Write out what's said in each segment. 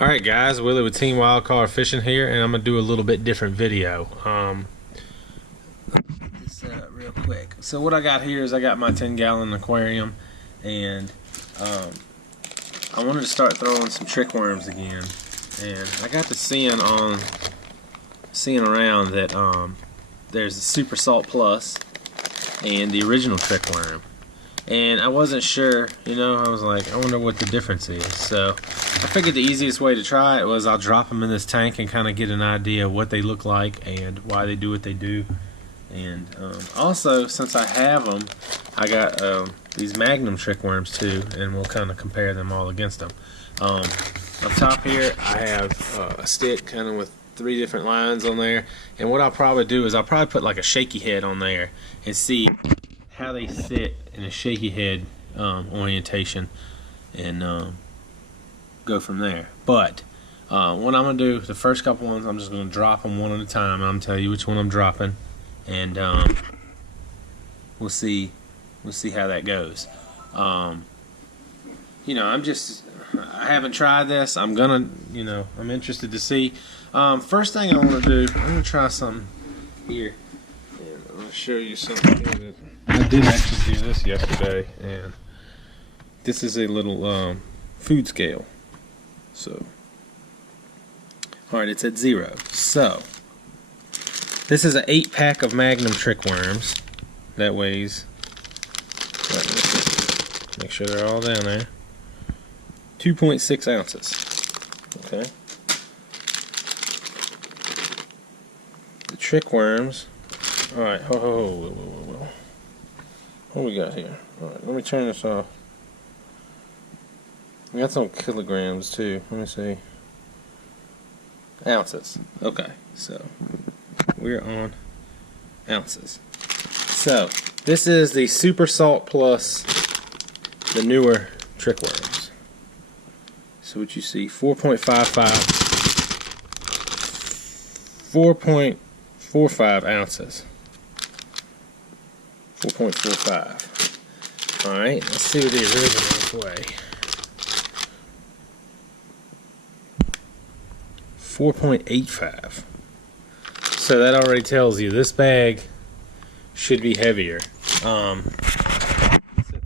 Alright guys, Willie with Team Wildcard Fishing here, and I'm going to do a little bit different video. Get this set up real quick. So what I got here is I got my 10-gallon aquarium, and I wanted to start throwing some trickworms again. And I got to seeing around that there's the Super Salt Plus and the original trickworm. And I wasn't sure, I was like, I wonder what the difference is. So I figured the easiest way to try it was I'll drop them in this tank and kind of get an idea of what they look like and why they do what they do. And also, since I have them, I got these Magnum trickworms too, and we'll kind of compare them all against them. On top here, I have a stick kind of with 3 different lines on there. And what I'll probably do is I'll probably put like a shaky head on there and see how they sit in a shaky head orientation, and go from there. But what I'm gonna do, the first couple ones, I'm just gonna drop them one at a time. I'm gonna tell you which one I'm dropping, and we'll see how that goes. I haven't tried this. I'm gonna, I'm interested to see. First thing I want to do, I'm gonna try something here, and I'm gonna show you something that I did actually do this yesterday, and this is a little food scale. So, alright, it's at 0. So, this is an 8-pack of Magnum trickworms. That weighs, make sure they're all down there, 2.6 ounces. Okay. The trickworms, alright, whoa. What we got here? Alright, let me turn this off. We got some kilograms too. Let me see. Ounces. Okay, so we're on ounces. So this is the Super Salt Plus, the newer trickworms. So what you see, 4.45 ounces. 4.45. Alright, let's see what the originals weigh. 4.85. So that already tells you this bag should be heavier. Set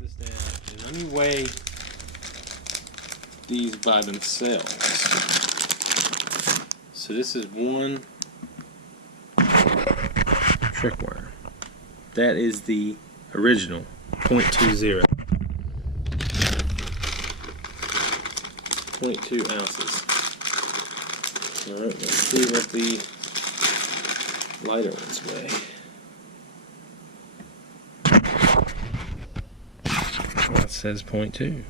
this down and let me weigh these by themselves. So this is one trickworm. That is the original, 0.20. 0.2 ounces. Alright, let's see what the lighter ones weigh. Well, it says 0.2.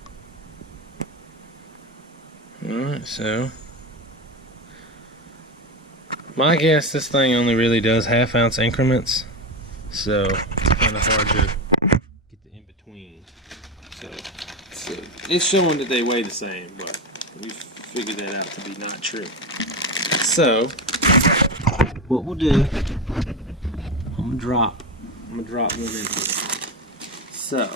Alright, so my guess, this thing only really does ½ ounce increments. So it's kind of hard to get the in-between. So it's showing that they weigh the same, but we figured that out to be not true. So what we'll do, I'm gonna drop them in here. So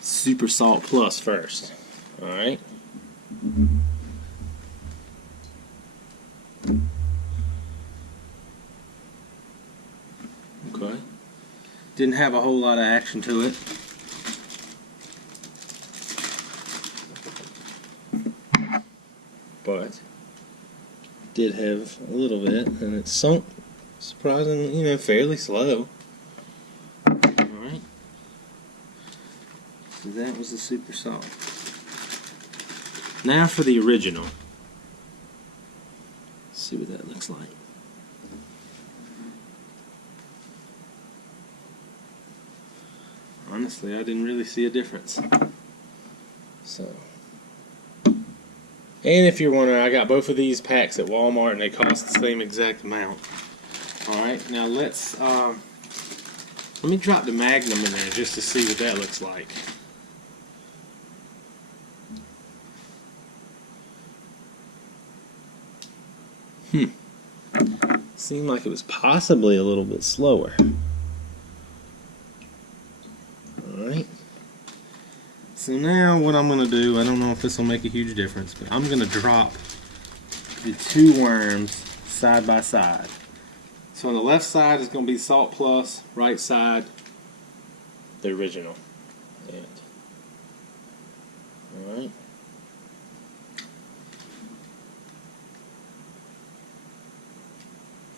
Super Salt Plus first. All right. Okay. Didn't have a whole lot of action to it. But did have a little bit, and it sunk surprisingly, fairly slow. Alright. So that was the Super Salt. Now for the original. Let's see what that looks like. Honestly, I didn't really see a difference. So, and if you're wondering, I got both of these packs at Walmart and they cost the same exact amount. Alright, now let me drop the Magnum in there just to see what that looks like. Seemed like it was possibly a little bit slower. Alright. So now what I'm going to do, I don't know if this will make a huge difference, but I'm going to drop the two worms side by side. So on the left side is going to be Salt Plus, right side, the original. And, all right.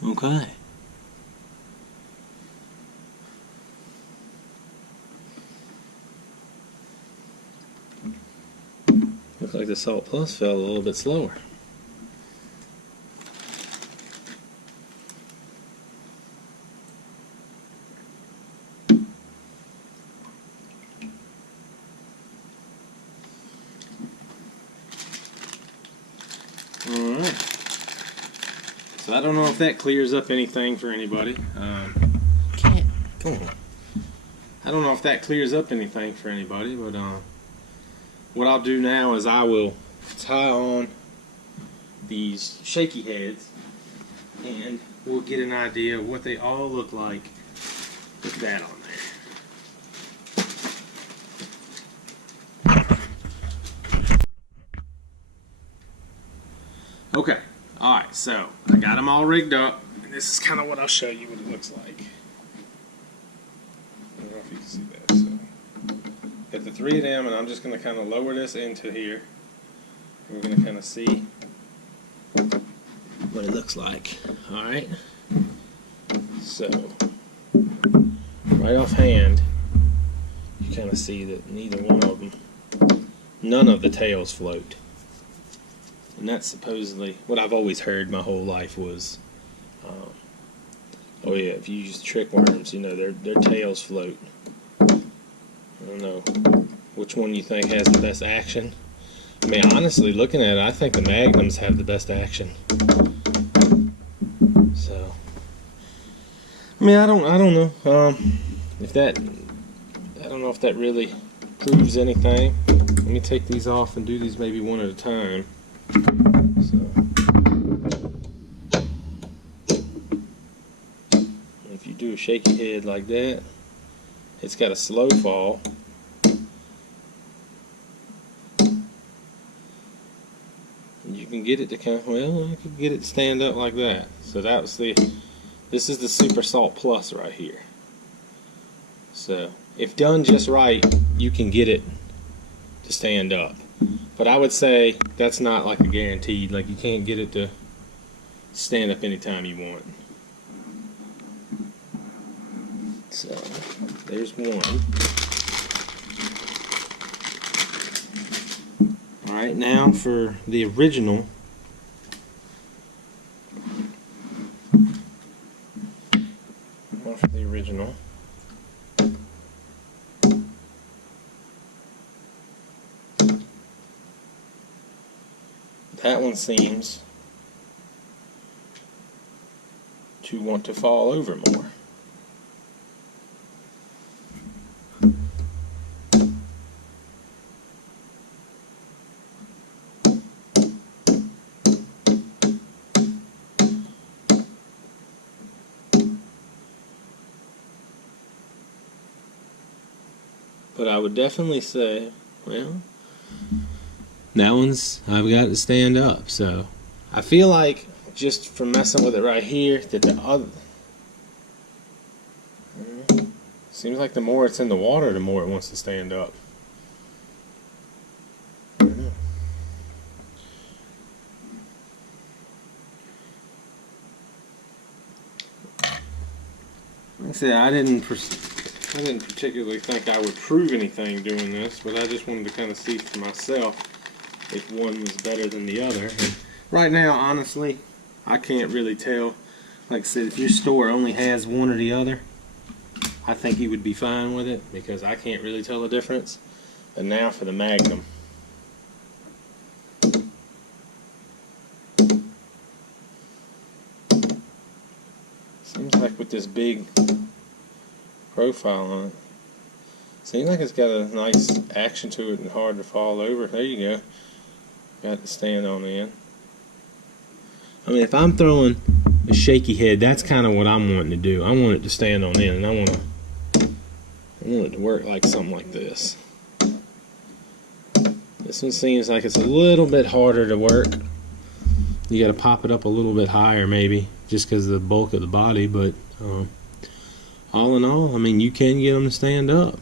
Okay. Looks like the Salt Plus fell a little bit slower. Alright. So I don't know if that clears up anything for anybody. Can't. Come on. I don't know if that clears up anything for anybody, but what I'll do now is I will tie on these shaky heads and we'll get an idea of what they all look like with that on there. Okay, alright, so I got them all rigged up, and this is kind of what I'll show you what it looks like. I don't know if you can see that. So, got the three of them, and I'm just going to kind of lower this into here. We're going to kind of see what it looks like. Alright, so right offhand, you kind of see that neither one of them, none of the tails float. And that's supposedly what I've always heard my whole life was, oh yeah, if you use trickworms, you know, their tails float. I don't know which one you think has the best action. I mean, honestly, looking at it, I think the magnums have the best action. So, I mean, I don't know if that, I don't know if that really proves anything. Let me take these off and do these maybe one at a time. So, if you do a shaky head like that, it's got a slow fall. You can get it to kind of, well, I could get it to stand up like that. So that was this is the Super Salt Plus right here. So if done just right, you can get it to stand up. But I would say that's not like a guaranteed, like you can't get it to stand up anytime you want. So there's one. Alright, now for the original. Now for the original. That one seems to want to fall over more. But I would definitely say, well, that one's, I've got to stand up. So I feel like just from messing with it right here that the other, seems like the more it's in the water, the more it wants to stand up. Like I said, I didn't particularly think I would prove anything doing this, but I just wanted to kind of see for myself if one was better than the other. And right now, honestly, I can't really tell. Like I said, if your store only has one or the other, I think you would be fine with it because I can't really tell the difference. And now for the Magnum. Seems like with this big profile on it, seems like it's got a nice action to it and hard to fall over. There you go. Got to stand on in. I mean, if I'm throwing a shaky head, that's kind of what I'm wanting to do. I want it to stand on in, and I want it to work like something like this. This one seems like it's a little bit harder to work. You got to pop it up a little bit higher maybe, just because of the bulk of the body, but all in all, I mean, you can get them to stand up.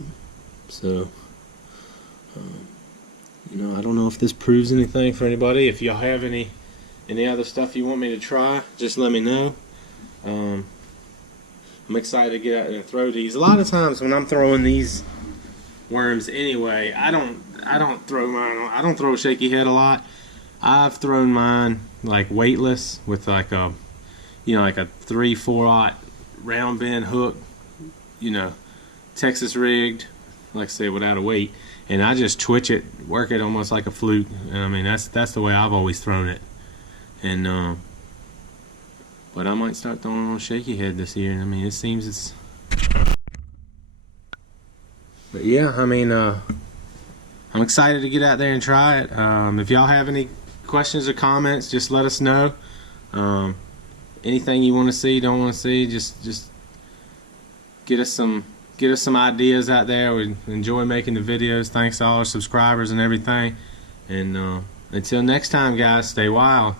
So, you know, I don't know if this proves anything for anybody. If y'all have any other stuff you want me to try, just let me know. I'm excited to get out there and throw these. A lot of times when I'm throwing these worms anyway, I don't throw mine. I don't throw a shaky head a lot. I've thrown mine like weightless with like a, you know, like a 3/4/0 round bend hook, you know, Texas rigged, like I say, without a weight, and I just twitch it, work it almost like a flute. And I mean, that's the way I've always thrown it. And but I might start throwing on shaky head this year. I mean, it seems it's. But yeah, I mean, I'm excited to get out there and try it. If y'all have any questions or comments, just let us know. Anything you want to see, don't want to see, just get us some ideas out there. We enjoy making the videos. Thanks to all our subscribers and everything. And until next time, guys, stay wild.